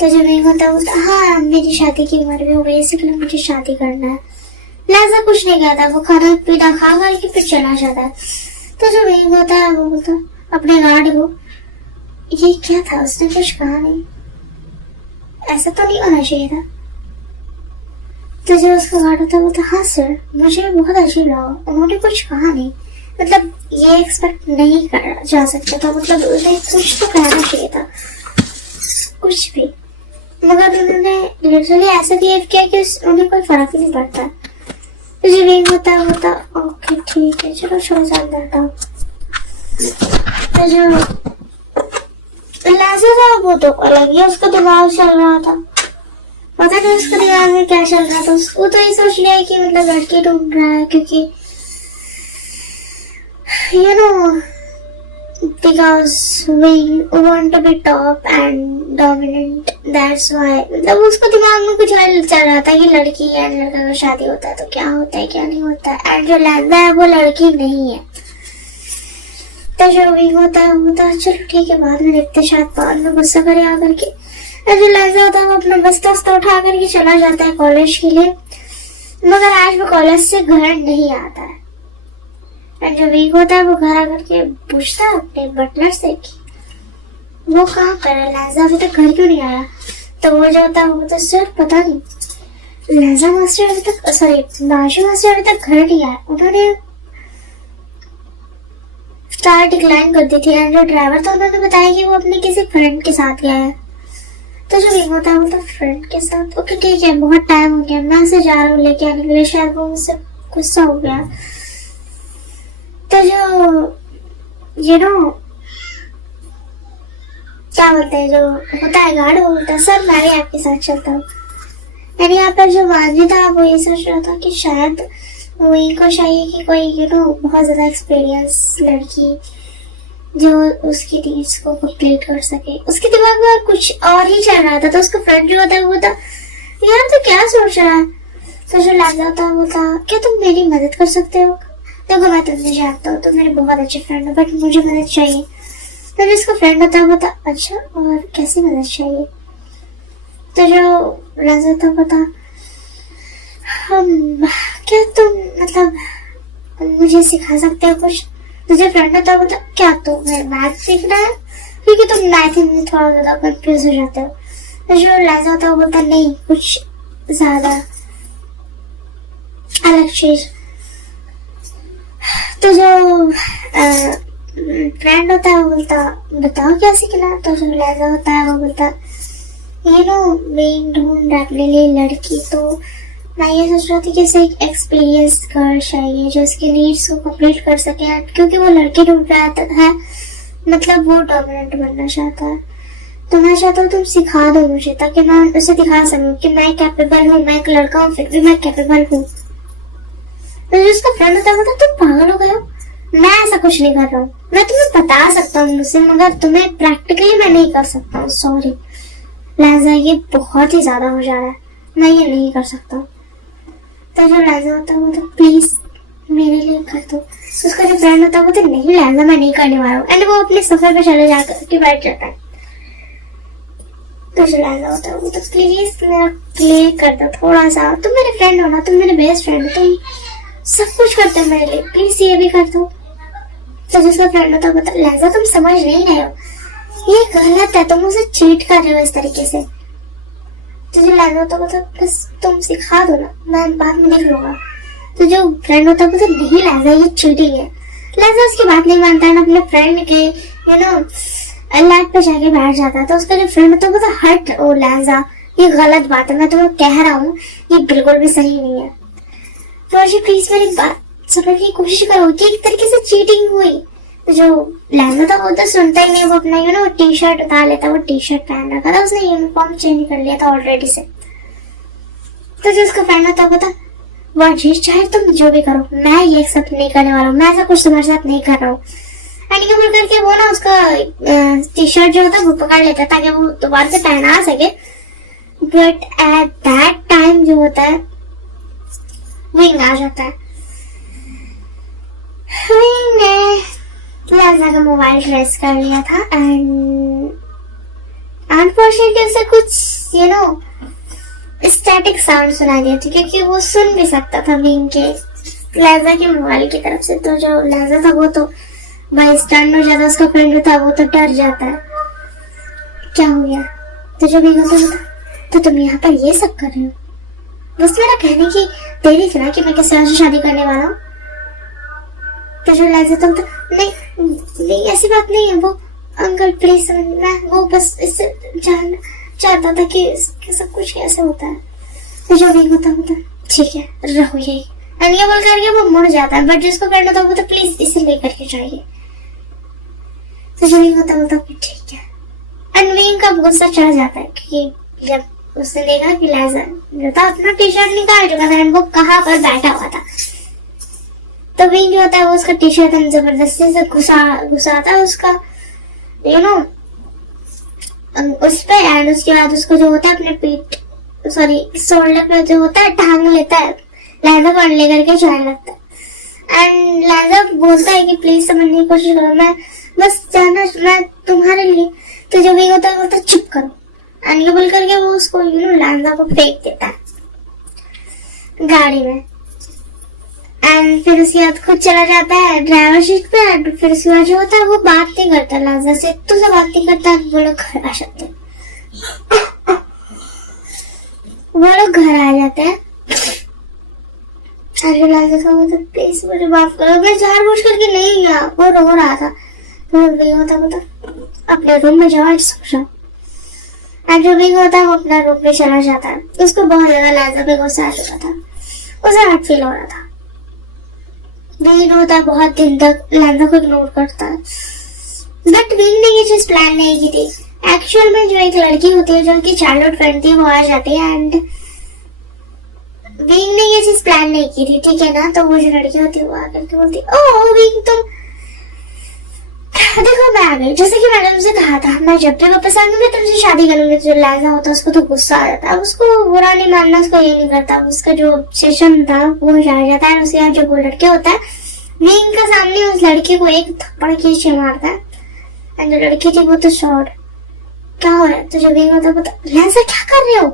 तो जो विंग होता है हाँ मेरी शादी की उम्र भी हो गई इसलिए मुझे शादी करना है। लाइजा कुछ नहीं कहता, वो खाना पीना खा करके फिर चला जाता है। तो जो विंग होता है वो बोलता अपने गार्ड को ये क्या था, उसने कुछ कहा नहीं, ऐसा तो नहीं होना चाहिए था। तो जो उसका गार्ड होता है बोलता हाँ सर मुझे बहुत अजीब लगा, उन्होंने कुछ कहा नहीं, मतलब ये एक्सपेक्ट नहीं करा जा सकता था, मतलब उन्हें कुछ तो कहना चाहिए था, कुछ भी, मगर उन्होंने लिटरली ऐसा बिहेव किया कि उन्हें कोई फर्क ही नहीं पड़ता। तो जो विंग होता है बोलता ओके ठीक है चलो छोड़ो अंदर हटाओ। तो जो लाइजा था वो तो अलग ही उसका दिमाग चल रहा था, पता नहीं उसके दिमाग में क्या चल रहा था। उसको तो ये सोच लिया कि मतलब लड़की ढूंढ रहा है क्योंकि because we want to be top and dominant, that's why। मतलब उसको दिमाग में कुछ और चल रहा था कि लड़की है लड़का का शादी होता है तो क्या होता है क्या नहीं होता है, एंड जो लाइजा है वो लड़की नहीं है। तो जो विंग होता है वो तो चलो ठीक है बाद में देखते, शायद बाद में गुस्सा करे आकर के। और जो लाइजा होता है वो अपना बस्ता उठा करके चला जाता है कॉलेज के लिए, मगर आज वो कॉलेज से घर नहीं आता है। और जो विंग होता है वो घर आकर के पूछता है अपने बटलर से कि वो कहाँ पर है, लाइजा अभी तक घर क्यों नहीं आया। तो वो जो होता है वो तो सर पता नहीं लाइजा मास्टर अभी तक माशू मास्टर अभी तक घर नहीं आया, उन्होंने कार डिक्लाइन कर दी थी एंड जो ड्राइवर था उन्होंने बताया कि वो अपने किसी फ्रेंड के साथ गया है। तो जो विंग होता है वो तो फ्रेंड के साथ, ओके ठीक है बहुत टाइम हो गया मैं उसे जा रहा हूँ लेके आने के लिए, शायद वो मुझसे गुस्सा हो गया। तो जो क्या बोलते हैं जो होता है गार्ड वो बोलता है सर मैं भी आपके साथ चलता हूँ। यानी यहाँ पर जो वाजी था वो ये सोच रहा था कि शायद वही को चाहिए कि कोई बहुत ज्यादा एक्सपीरियंस लड़की जो उसकी नीड्स को कंप्लीट कर सके। उसके दिमाग में और कुछ और ही चल रहा था। तो उसका फ्रेंड जो होता है वो था यार तो क्या सोच रहा है। तो जो लाइजा होता है वो था क्या तुम मेरी मदद कर सकते हो। देखो मैं तुमसे जानता हूँ, तुम मेरे बहुत अच्छे फ्रेंड हो, बट मुझे मदद चाहिए। तो जो इसका फ्रेंड होता है बता, अच्छा और कैसी मदद चाहिए? तो जो राजा था बता, हम क्या तुम मतलब मुझे सिखा सकते हो कुछ? तुझे फ्रेंड होता बता, क्या तुम्हें मैथ सीखना है? क्योंकि तुम मैथ में थोड़ा ज्यादा कंफ्यूज हो जाते हो। तो जो राजा होता है वो बोलता नहीं, कुछ ज्यादा अलग चीज। तो जो फ्रेंड होता है वो बोलता बताओ क्या सीखना? तो जो राजा होता है वो बोलता मैं ढूंढ रखने लिए लड़की, तो मैं ये सोच रहा थी कि उसे एक एक्सपीरियंस गर्ल चाहिए जो उसके नीड्स को कंप्लीट कर सके, क्योंकि वो लड़की ढूंढ रहा है, मतलब वो डोमिनेंट बनना चाहता है। तो मैं चाहता हूँ तुम सिखा दो मुझे, ताकि मैं उसे दिखा सकूं कि मैं कैपेबल हूँ, मैं एक लड़का हूँ, फिर भी मैं कैपेबल हूँ। तो जो उसका फ्रेंड होता है तुम पागल हो गए हो, मैं ऐसा कुछ नहीं कर रहा हूँ। मैं तुम्हें बता सकता हूँ मुझसे, मगर तुम्हें प्रैक्टिकली मैं नहीं कर सकता हूँ, सॉरी। लिज़ा ये बहुत ही ज्यादा हो जा रहा है, मैं ये नहीं कर सकता हूँ। तो जो लिज़ा होता है वो तो प्लीज मेरे लिए कर दो। उसका जो फ्रेंड होता है वो तो नहीं लिज़ा मैं नहीं करने वाला हूँ, एंड वो अपने सफर पे चले जाकर के बैठ जाता है। तो जो लिज़ा होता है वो तो प्लीज मेरा प्ले कर दो थोड़ा सा, तुम मेरे फ्रेंड हो ना, तुम मेरे बेस्ट फ्रेंड हो, तुम सब कुछ करते हो मेरे लिए, प्लीज ये भी कर दो। तो जिसका फ्रेंड होता है वो तो लिज़ा तुम समझ नहीं रहे हो, ये गलत है, तुम उसे चीट कर रहे हो इस तरीके से। तो जो लिज़ा होता है वो तो बस तुम सिखा दो ना, मैं बाद में देख लूंगा। तो जो फ्रेंड होता है वो तो नहीं लिज़ा ये चीटिंग है। लिज़ा उसकी बात नहीं मानता है ना, अपने फ्रेंड के लैब पे जाके बैठ जाता है। तो उसका जो फ्रेंड होता है वो तो हट, ओ लिज़ा ये गलत बात है, मैं तुम्हें कह रहा हूँ ये बिल्कुल भी सही नहीं है। तो प्लीज मेरी बात समझने की कोशिश करो कि एक तरीके से चीटिंग हुई। तो जो लिज़ा था वो तो सुनता ही नहीं, वो अपना वो टी शर्ट उतार लेता, वो टी शर्ट पहन रखा था उसने, यूनिफॉर्म चेंज कर लिया था ऑलरेडी से। तो जो उसका फ्रेंड होता था वो जी चाहे तुम जो भी करो, मैं ये एक्सेप्ट नहीं करने वाला हूँ, मैं ऐसा कुछ तुम्हारे साथ नहीं कर रहा हूँ। एंड ये बोल करके वो ना उसका टी शर्ट जो होता है वो पकड़ लेता ताकि वो दोबारा से पहना सके। बट एट दैट टाइम जो होता है विंग आ जाता है। विंग ने लिज़ा का मोबाइल ट्रेस कर लिया था एंड अनफॉर्चुनेटली उसे कुछ स्टैटिक साउंड सुनाई दिया था, क्योंकि वो सुन भी सकता था विंग के लिज़ा के मोबाइल की तरफ से। तो जो लिज़ा था वो तो भाई स्टन हो जाता, उसका फ्रेंड था वो तो डर जाता है, क्या हो गया? तो जो विंग होता था तो तुम यहाँ पर ये सब कर रहे हो, बस मेरा कहने की देरी थी ना कि मैं किसी और से शादी करने वाला हूँ। तो जो लिज़ा तुम तो नहीं ऐसी बात नहीं है, वो अंकल प्लीज मैं वो बस इससे जानना चाहता था कि सब कुछ कैसे होता है। तो जो भी होता ठीक है रहो यही, एंड ये बोल करके वो मुड़ जाता है। बट जिसको करना था वो तो प्लीज इसे लेकर के जाइए। तो जो भी होता ठीक है, एंड विंग का गुस्सा चढ़ जाता है, क्योंकि जब उसने देखा कि लिज़ा जो था अपना टी शर्ट निकाल चुका था एंड वो कहाँ पर बैठा हुआ था। तो विंग जो होता है वो उसका टी शर्ट हम जबरदस्ती से घुसाता है उसका उस पे, एंड उसके बाद उसको जो होता है अपने पीठ शोल्डर पे जो होता है टांग लेता है, लिज़ा को लेकर के जाने लगता है। एंड लिज़ा बोलता है कि प्लीज समझने की कोशिश करो, मैं बस जाना मैं तुम्हारे लिए। तो जो भी होता है बोलता है चुप करो, एंड ये बोल करके वो उसको लिज़ा को फेंक देता है गाड़ी में। एंड फिर उसके बाद खुद चला जाता है ड्राइवर सीट पे। एंड फिर उसके बाद जो होता है वो बात नहीं करता लिज़ा से, तो से बात नहीं करता, वो लोग घर आ जाते हैं। वो लोग घर आ जाते हैं। अरे लिज़ा का मतलब प्लीज मुझे माफ करो, मैं जानबूझ करके नहीं गया, वो रो रहा था। तो भी होता अपने रूम में जाओ सो जाओ। एंड जो भी होता है वो अपना रूम में चला जाता है। उसको बहुत ज्यादा लिज़ा पे गुस्सा आ चुका था, उसे हर्ट फील हो रहा था। विंग होता है बहुत दिन तक लिज़ा को इग्नोर करता है, बट विंग ने ये चीज प्लान नहीं की थी। एक्चुअल में जो एक लड़की होती है जो उनकी चाइल्डहुड फ्रेंड थी वो आ जाती है, एंड विंग ने ये चीज प्लान नहीं की थी, ठीक है ना। तो वो जो लड़की होती है वो आकर के बोलती ओह विंग तुम देखो मैं आ गई, जैसे कि मैंने तुमसे कहा था मैं जब भी वापस आऊंगी मैं तुमसे शादी करूंगी। जो लिज़ा होता है उसको तो गुस्सा आ जाता है, उसको बुरा नहीं मानना, उसको ये नहीं करता, उसका जो ऑब्सेशन था वो जा जाता है। उसके बाद जो वो लड़के होता है विंग का सामने उस लड़की को एक थप्पड़ खींच के मारता है एंड जो लड़की थी वो तो शॉर्ट। क्या हो रहा है? तो जो विंग होता है बोलता लैंसर क्या कर रहे हो?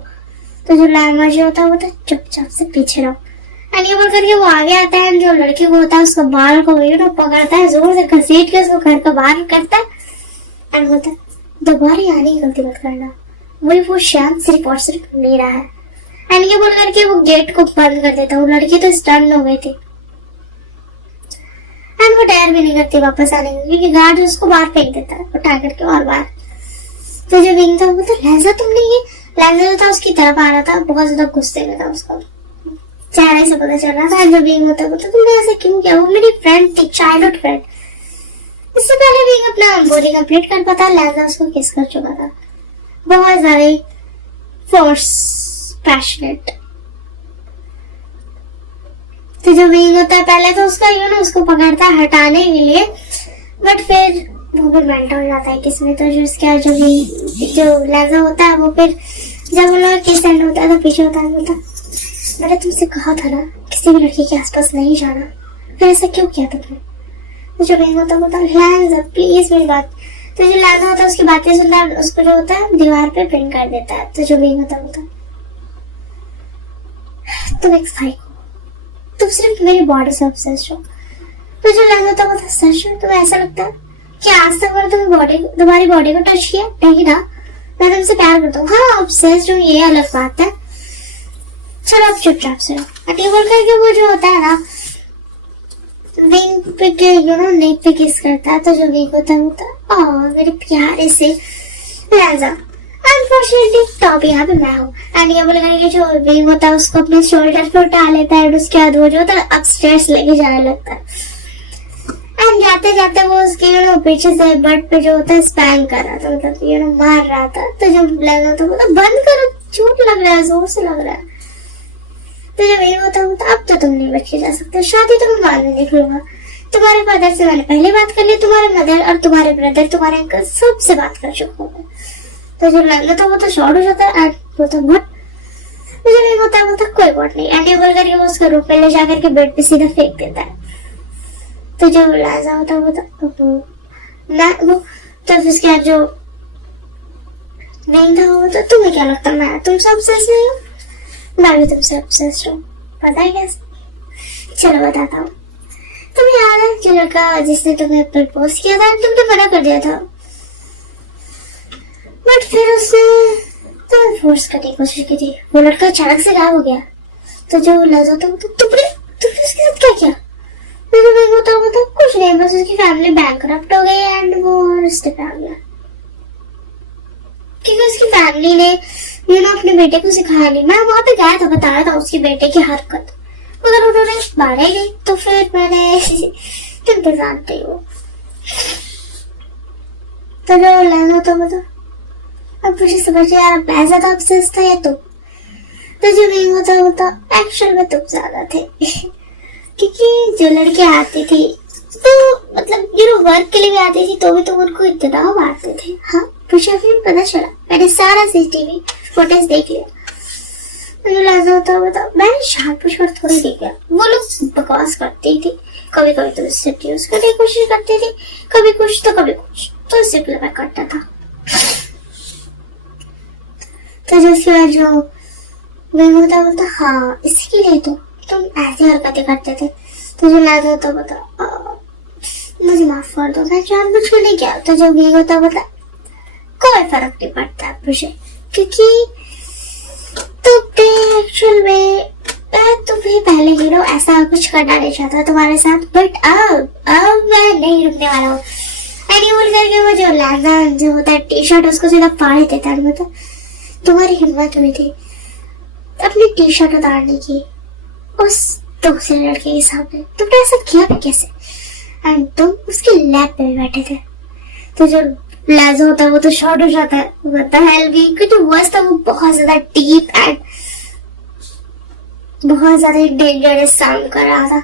तो जो लैंसर जो होता है बोलता चुपचाप से पीछे रहो एंड ये बोल करके वो आगे आता है। जो लड़की को होता है उसका बाल को पकड़ता है, जोर से घसीट के उसको घर का बाहर करता है एंड बोलता है दोबारा आने की गलती मत करना, वही वो शांत सिर्फ और सिर्फ मेरा है। एंड ये बोल करके वो गेट को बंद कर देता है। वो लड़की तो स्टन हो गई थी एंड वो डर भी नहीं करती वापस आने की, क्योंकि गार्ड उसको बाहर फेंक देता है उठा करके और बाहर। तो जो विंग था वो तो लैंसर तुमने ये, लैंसर था उसकी तरफ आ रहा था, बहुत ज्यादा गुस्से में था, उसका चेहरे से पता चल रहा था। जो विंग होता है तो तुमने ऐसे क्यों किया? वो मेरी फ्रेंड थी, चाइल्डहुड फ्रेंड। इससे पहले विंग अपना बोली कंप्लीट कर पाता, लैंसर उसको किस कर चुका था, बहुत ज्यादा फोर्स पैशनेट। तो जो विंग होता है पहले तो उसका उसको पकड़ता है हटाने के लिए, बट फिर वो भी मेल्ट हो जाता है किसमें। तो जो उसका जो लैंसर होता है वो फिर जब वो लोग किस एंड होता है तो पीछे होता है, बोलता मैंने तुमसे कहा था ना किसी भी लड़की के आसपास नहीं जाना, फिर ऐसा क्यों किया तुमने? तो जो विंग होता है बोलता लैंसर प्लीज मेरी बात। तो जो लैंसर होता है उसकी बातें सुनता है, उसको जो होता है दीवार पे प्रिंट कर देता है। तो जो विंग होता है तुम एक साइको, तुम सिर्फ मेरी बॉडी से ऑब्सेस्ड हो। तो जो लैंसर होता है सच में तुम्हें ऐसा लगता है कि आज तक मैंने तुम्हारी बॉडी को टच किया? नहीं ना, मैं तुमसे प्यार करता हूँ। हाँ ऑब्सेस्ड हूँ ये अलग बात है, चलो अब चुपचाप से टेबल करके वो जो होता है ना विंग पे के नेक पे किस करता है। तो जो विंग होता है मेरे प्यारे से लैंसर, अनफॉर्चुनेटली टॉप यहाँ पे मैं हूँ। एंड ये बोलेगा कि जो विंग होता है उसको अपने शोल्डर पे उठा लेता है, उसके बाद वो जो होता है अपस्टेयर्स लेके जाने लगता है। एंड जाते जाते वो उसके पीछे से बट पे जो होता है स्पैंग कर रहा था, मतलब मार रहा था। तो जो लगा तो बोला बंद करो, चोट लग रहा है, जोर से लग रहा है। तो जब ये होता अब तो तुम नहीं बच के जा सकते, शादी तो मैं बाद में देख लूंगा। तुम्हारे फादर से मैंने पहले बात कर ली, तुम्हारे मदर और तुम्हारे ब्रदर, तुम्हारे अंकल सबसे बात कर चुका हूँ। तो जब लगता तो वो तो शॉर्ट हो जाता है एंड बोलता बट तो जब ये होता है कोई बात नहीं, एंड ये बोल करके वो उसको रूम में ले जाकर के बेड पे सीधा फेंक देता है। तो जो लाजा होता है वो तो उसके बाद जो विंग था वो तो तुम्हें क्या लगता है मैं तुमसे ऑब्सेस्ड नहीं हूँ? मैं भी तुमसे ऑब्सेस्ड हूँ, पता है कैसे? चलो बताता हूँ। तुम्हें याद है जो लड़का जिसने तुम्हें प्रपोज किया था, तुमने मना कर दिया था, बट फिर उसने तुम्हें फोर्स करने की कोशिश की थी। वो लड़का अचानक से गायब हो गया। तो जो लाजा था तुमने उसके साथ क्या किया? तो कुछ नहीं, बस उसकी फैमिली बैंकरप्ट हो गई एंड वो रिश्ते पे आ गया, क्योंकि उसकी फैमिली ने अपने बेटे को सिखाया नहीं। मैं वहां पे गया था, बताया था उसके बेटे की हरकत, मगर उन्होंने मारा ही नहीं। तो फिर मैंने तुम तो जानते हो। तो जो लेना तो बता अब मुझे समझ यार मैं ज्यादा ऑब्सेस्ड था या तुम? तो जो नहीं होता एक्चुअल में तुम ज्यादा थे क्योंकि जो लड़के आती थी तो मतलब वर्क के लिए भी आती थी तो भी तुम उनको इतना मारते थे। हाँ मुझे अभी पता चला, मैंने सारा सीसीटीवी फुटेज देख लिया। मुझे लगा होता मैंने शानपुर पर थोड़ी देखा, वो लोग बकवास करती थी, कभी कभी तो इससे यूज करने की कोशिश करती थी, कभी कुछ तो कभी कुछ, तो इससे मैं करता था। तो जिसके बाद जो मैं बोलता हाँ इसके लिए तो तुम ऐसी हरकतें करते थे। तो जो लगा होता मुझे माफ कर दो, मैं जानबूझ के नहीं किया। तो जो ये होता कोई फर्क नहीं पड़ता मुझे, क्योंकि तुमने एक्चुअल में तुम्हें पहले ऐसा कुछ करना नहीं चाहता तुम्हारे साथ, बट अब मैं नहीं रुकने वाला हूँ। एंड बोल करके वो जो लहंगा जो होता है टी शर्ट उसको सीधा फाड़ देता है। मतलब तुम्हारी हिम्मत हुई थी अपनी टी शर्ट उतारने की उस दूसरे लड़के के सामने, तुमने ऐसा किया भी कैसे? एंड तुम उसके लैब पे बैठे थे। तो जो लाजा होता है वो तो शॉर्ट हो जाता है, जो वर्स था वो बहुत ज्यादा डीप एंड बहुत ज्यादा डेंजरस साउंड कर रहा था।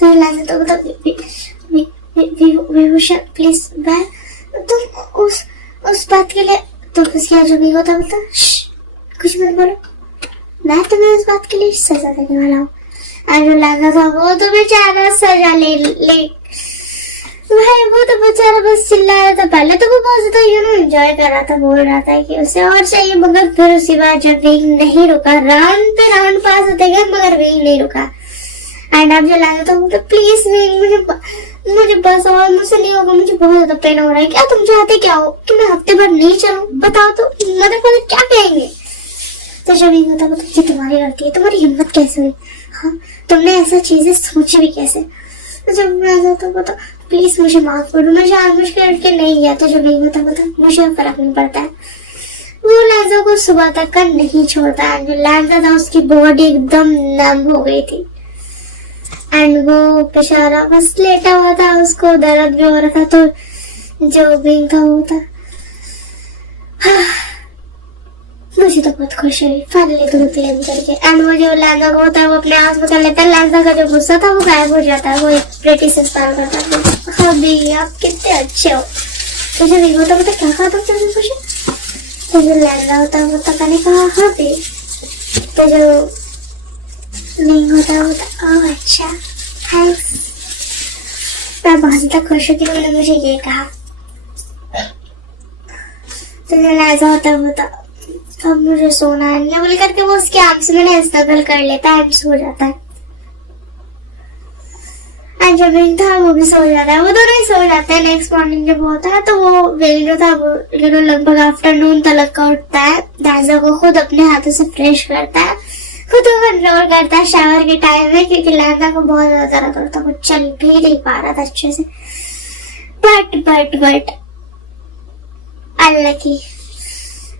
तो लाजा तो प्लीज मैं तुम उस बात के लिए तो उसकी जो भी होता कुछ मत बोलो, मैं तुम्हें उस बात के लिए सजा देने वाला हूँ। और जो लहंगा था वो तो बेचारा सजा ले भाई, वो तो बेचारा बस चिल्ला रहा था। पहले तो वो बहुत ज्यादा एंजॉय कर रहा था, बोल रहा था कि उसे और चाहिए, मगर फिर उसी बार जब विंग नहीं रुका, राउंड पे राउंड पास होते गए मगर विंग नहीं रुका। एंड अब जो लहंगा था वो तो प्लीज विंग, मुझे बस और मुझसे नहीं होगा, मुझे बहुत ज्यादा पेन हो रहा है। क्या तुम चाहते क्या हो कि मैं हफ्ते भर नहीं चलूं? बताओ तो मदर क्या कहेंगे? तो जब विंग होता ये तुम्हारी गलती है, तुम्हारी हिम्मत कैसे हुई? हाँ, तुमने ऐसा चीजें सोची भी कैसे? जब मैं जाता बता प्लीज मुझे माफ कर दो, मैं जानबूझ करके नहीं गया। तो जब नहीं होता बता मुझे फर्क नहीं पड़ता है। वो लहजा को सुबह तक का नहीं छोड़ता है। जो लहजा था उसकी बॉडी एकदम नम हो गई थी एंड वो बेचारा बस लेटा हुआ था, उसको दर्द भी हो रहा था। तो जो विंग था वो था, मुझे तो बहुत खुशी हुई फाइनली तुम्हें क्लेम करके। एंड वो जो लहंगा को होता है वो अपने आस में कर लेता है, लहंगा का जो गुस्सा था वो गायब हो जाता है। वो एक प्रेटी से स्टाइल करता है, हाँ भी आप कितने अच्छे हो। तो जो नहीं होता मतलब क्या कहा तुम तुमसे खुशी? तो जो लहंगा होता है वो तक ने कहा हाँ भी। तो जो नहीं होता वो ओह अच्छा थैंक्स, मैं बहुत ज्यादा खुश हूँ कि तुमने मुझे ये कहा। तो जो लहंगा होता है वो तो अब मुझे सोना है नहीं बोल करके वो उसके आंख से मैंने स्ट्रगल कर लेता है, सो जाता है। एंड जब विंग था वो भी सो जाता है, वो दोनों ही सो जाते हैं। नेक्स्ट मॉर्निंग जब होता है तो वो विंग जो था वो लगभग आफ्टरनून तक का उठता है, लहजा को खुद अपने हाथों से फ्रेश करता है, खुद को कंट्रोल करता है शावर के टाइम में, क्योंकि लहजा को बहुत ज्यादा दर्द होता, वो चल भी नहीं पा रहा था अच्छे से। बट अनलकी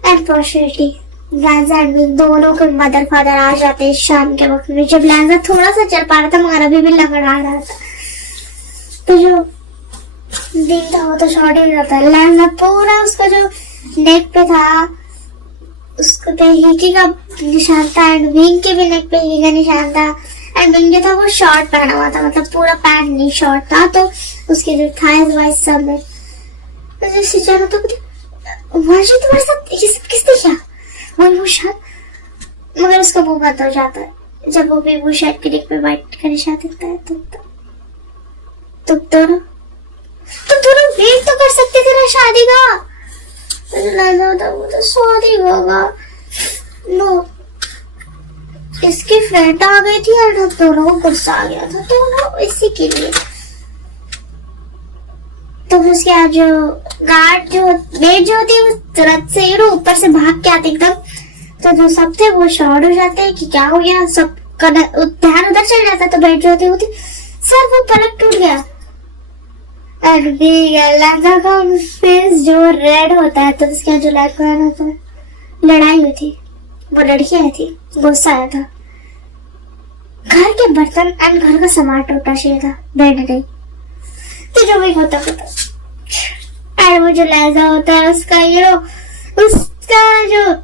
अनफॉर्चुनेटली लहजा एंड विंग दोनों के मदर फादर आ जाते हैं शाम के वक्त में, जब लहजा थोड़ा सा चल पा रहा था मगर अभी भी लंगड़ा रहा था। तो जो विंग था वो तो शॉर्ट ही रहता है। लहजा पूरा उसका जो नेक पे था उसको पे हिकी का निशान था एंड विंग के भी नेक पे हिकी का निशान था। एंड विंग जो था वो शॉर्ट पहना हुआ था, मतलब पूरा पैंट नहीं शॉर्ट था, तो उसके जो थाइज वाइज सब में तो जैसे जाना तो वर्षा तुम्हारे साथ ये सब किसने किया? वही वो शायद, मगर उसका मुंह बंद हो जाता है जब वो भी वो शायद के नेक पे वाइट का निशान दिखता है। तुम दोनों वेट तो कर सकते थे ना शादी का। तो लहजा होता वो तो सॉरी होगा नो, इसकी फ्रेंड आ गई थी और हम दोनों को गुस्सा आ गया था तो इसी के लिए। तो उसके बाद जो गार्ड जो वेट जो होती है वो तुरंत से ऊपर से भाग के आते एकदम। तो जो सब थे वो शॉर्ट हो जाते हैं कि क्या हो गया, सब का ध्यान उधर चल जाता है। तो वेट जो होती सर वो पलक टूट गया और लहजा का फेस जो रेड होता है। तो उसके बाद जो लड़का होता है लड़ाई हुई थी, वो लड़की आई थी, गुस्सा आया था, घर के बर्तन एंड घर का सामान टूटा चाहिए था, बेड नहीं। तो जो भी होता और वो जो लहजा होता है उसका उसका जो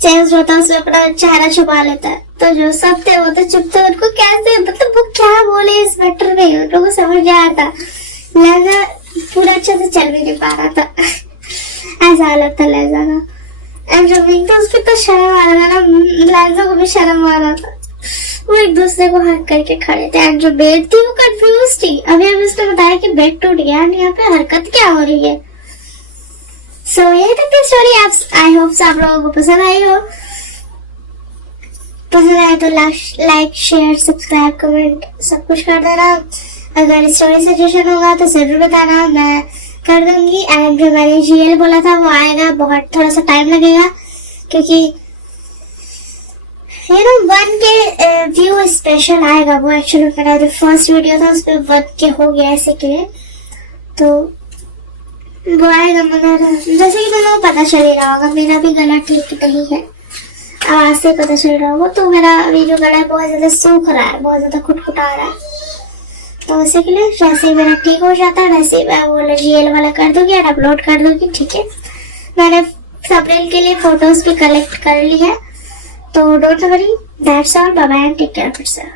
चेंज होता है उसमें अपना चेहरा छुपा लेता है। तो जो सब थे वो तो चुप थे, उनको कैसे मतलब वो क्या बोले इस मैटर में उन लोगों को समझ नहीं आ रहा था। लहजा पूरा अच्छे से चल भी नहीं पा रहा था ऐसा हालत था लहजा का। एंड जो विंग था उसपे तो शर्म आ रहा था ना, लहजा को भी शर्म आ रहा था। वो एक दूसरे को हक करके खड़े थे एंड जो बेड थी वो कंफ्यूज थी। अभी उसने बताया कि बेड टूट गया एंड यहाँ पे हरकत क्या हो रही है। सो यही तक की स्टोरी। आप आई होप आप लोगों को पसंद आई हो। पसंद आए तो लाइक शेयर सब्सक्राइब कमेंट सब कुछ कर देना। अगर स्टोरी सजेशन होगा तो जरूर बताना, मैं कर दूंगी। एंड जो मैंने जीएल बोला था वो आएगा, बहुत थोड़ा सा टाइम लगेगा क्योंकि वन के व्यू स्पेशल आएगा। वो एक्चुअली मेरा जो फर्स्ट वीडियो था उसमें 1 के हो गया ऐसे के लिए, तो वो आएगा। मगर जैसे कि तुम लोगों को पता चल ही रहा होगा मेरा भी गला ठीक नहीं है, आवाज से पता चल रहा होगा। तो मेरा अभी जो गला है बहुत ज्यादा सूख रहा है, बहुत ज्यादा खुटखुटा रहा है। तो उसी के लिए जैसे ही मेरा ठीक हो जाता है वैसे ही मैं वो जीएल वाला कर दूंगी और अपलोड कर दूंगी। ठीक है, मैंने थंबनेल के लिए फोटोज भी कलेक्ट कर ली है। तो don't worry, that's all, bye bye and take care of yourself.